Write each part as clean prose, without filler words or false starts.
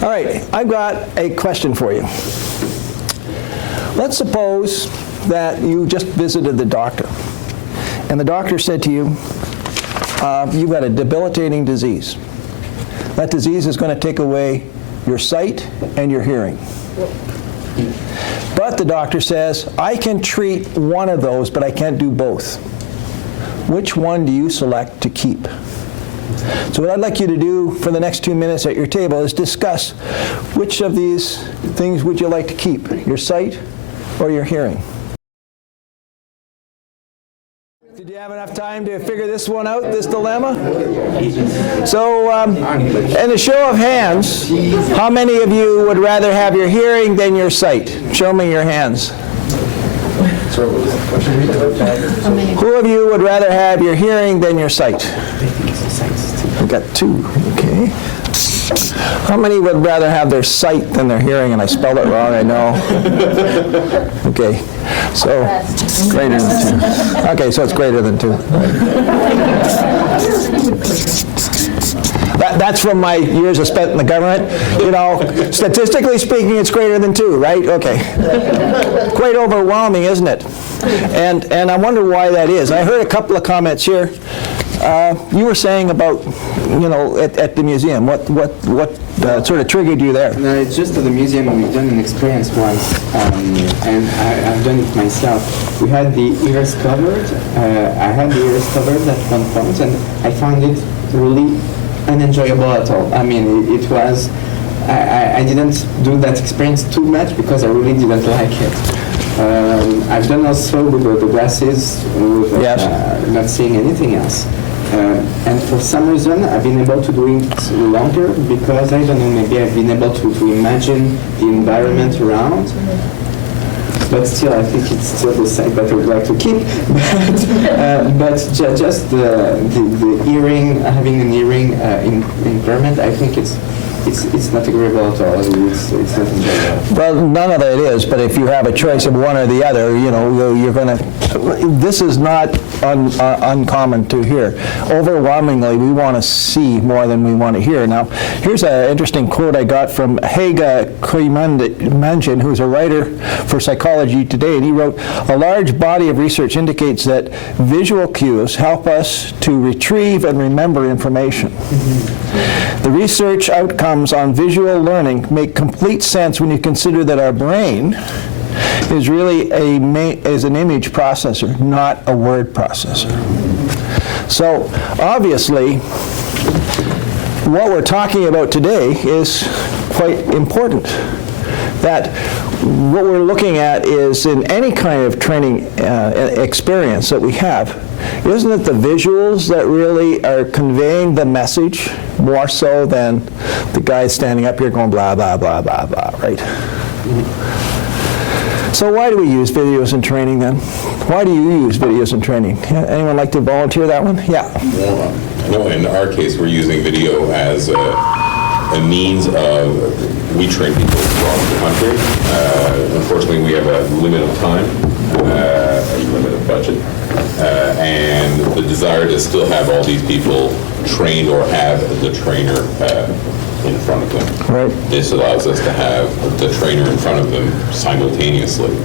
All right, I've got a question for you. Let's suppose that you just visited the doctor, and the doctor said to you, you've got a debilitating disease. That disease is going to take away your sight and your hearing. But the doctor says, I can treat one of those, but I can't do both. Which one do you select to keep? So what I'd like you to do for the next 2 minutes at your table is discuss which of these things would you like to keep, your sight or your hearing? Did you have enough time to figure this one out, this dilemma? So, in a show of hands, how many of you would rather have your hearing than your sight? Show me your hands. Who of you would rather have your hearing than your sight? We've got two, okay. How many would rather have their sight than their hearing? And I spelled it wrong, I know. Okay, so greater than 2. Okay, so it's greater than 2. That's from my years spent in the government. You know, statistically speaking, it's greater than 2, right? Okay. Quite overwhelming, isn't it? And I wonder why that is. I heard a couple of comments here. You were saying about, you know, at the museum. What sort of triggered you there? No, it's just at the museum we've done an experience once, and I've done it myself. We had the ears covered. I had the ears covered at one point, and I found it really unenjoyable at all. I mean, it was. I didn't do that experience too much because I really didn't like it. I've done also with the glasses, with not seeing anything else. And for some reason, I've been able to do it longer because, I don't know, maybe I've been able to imagine the environment around. But still, I think it's still the same that I would like to keep. But just the hearing, having an hearing impairment, I think it's not agreeable at all. It's not enjoyable. Well, none of it is, but if you have a choice of one or the other, you know, you're going to, this is not uncommon to hear. Overwhelmingly, we want to see more than we want to hear. Now, here's an interesting quote I got from Hege Kooimanjin, who's a writer for Psychology Today, and he wrote, a large body of research indicates that visual cues help us to retrieve and remember information. The research outcomes on visual learning make complete sense when you consider that our brain is really is an image processor, not a word processor. So obviously, what we're talking about today is quite important. That what we're looking at is in any kind of training experience that we have, isn't it the visuals that really are conveying the message more so than the guy standing up here going blah, blah, blah, blah, blah, right? So why do we use videos in training then? Why do you use videos in training? Anyone like to volunteer that one? Yeah. Well, I know in our case we're using video as a means of, we train people across the country. Unfortunately, we have a limit of time, a limit of budget, and the desire to still have all these people trained or have the trainer in front of them. Right. This allows us to have the trainer in front of them simultaneously.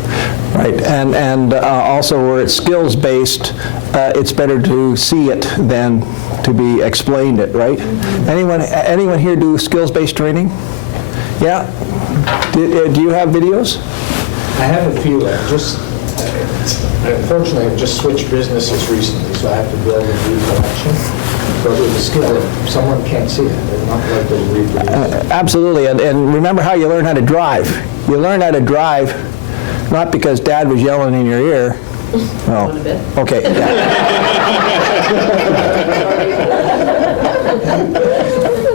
Right, and also where it's skills-based, it's better to see it than to be explained it, right? Anyone here do skills-based training? Yeah? Do you have videos? I have a few. Unfortunately, I've just switched businesses recently, so I have to build a new collection. But with the skill, someone can't see it. They're not like they reproduce. Absolutely, and remember how you learn how to drive. You learn how to drive not because Dad was yelling in your ear. Oh, okay. Yeah.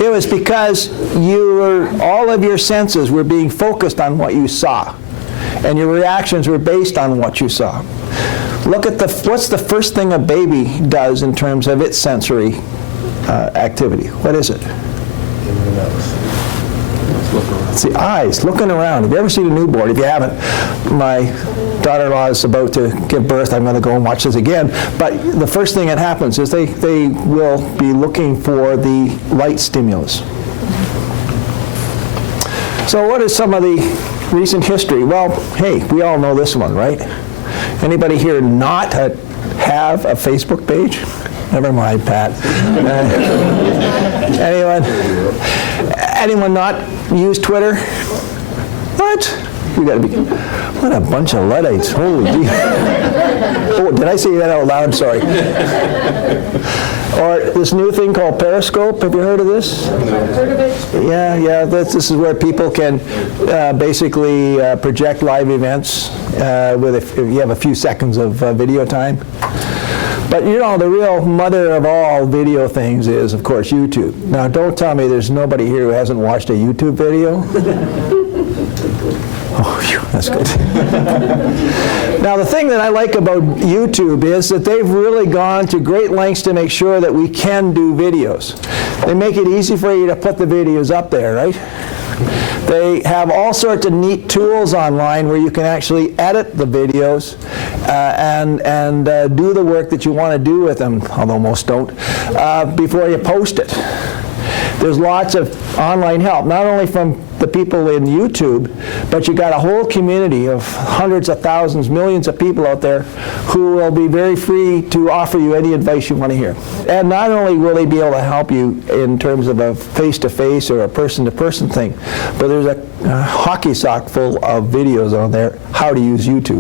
It was because all of your senses were being focused on what you saw, and your reactions were based on what you saw. Look at what's the first thing a baby does in terms of its sensory activity? What is it? It's the eyes, looking around. Have you ever seen a newborn? If you haven't, my daughter-in-law is about to give birth. I'm going to go and watch this again. But the first thing that happens is they will be looking for the light stimulus. So what is some of the recent history? Well, hey, we all know this one, right? Anybody here not have a Facebook page? Never mind, Pat. Anyone not use Twitter? What? We gotta be, what a bunch of Luddites, holy gee. Oh, did I say that out loud? Sorry. Or this new thing called Periscope, have you heard of this? Heard of it? Yeah, this is where people can basically project live events if you have a few seconds of video time. But you know, the real mother of all video things is, of course, YouTube. Now, don't tell me there's nobody here who hasn't watched a YouTube video. Oh, phew, that's good. Now, the thing that I like about YouTube is that they've really gone to great lengths to make sure that we can do videos. They make it easy for you to put the videos up there, right? They have all sorts of neat tools online where you can actually edit the videos and do the work that you want to do with them, although most don't, before you post it. There's lots of online help, not only from the people in YouTube, but you got a whole community of hundreds of thousands, millions of people out there who will be very free to offer you any advice you want to hear. And not only will they be able to help you in terms of a face-to-face or a person-to-person thing, but there's a hockey sock full of videos on there how to use YouTube.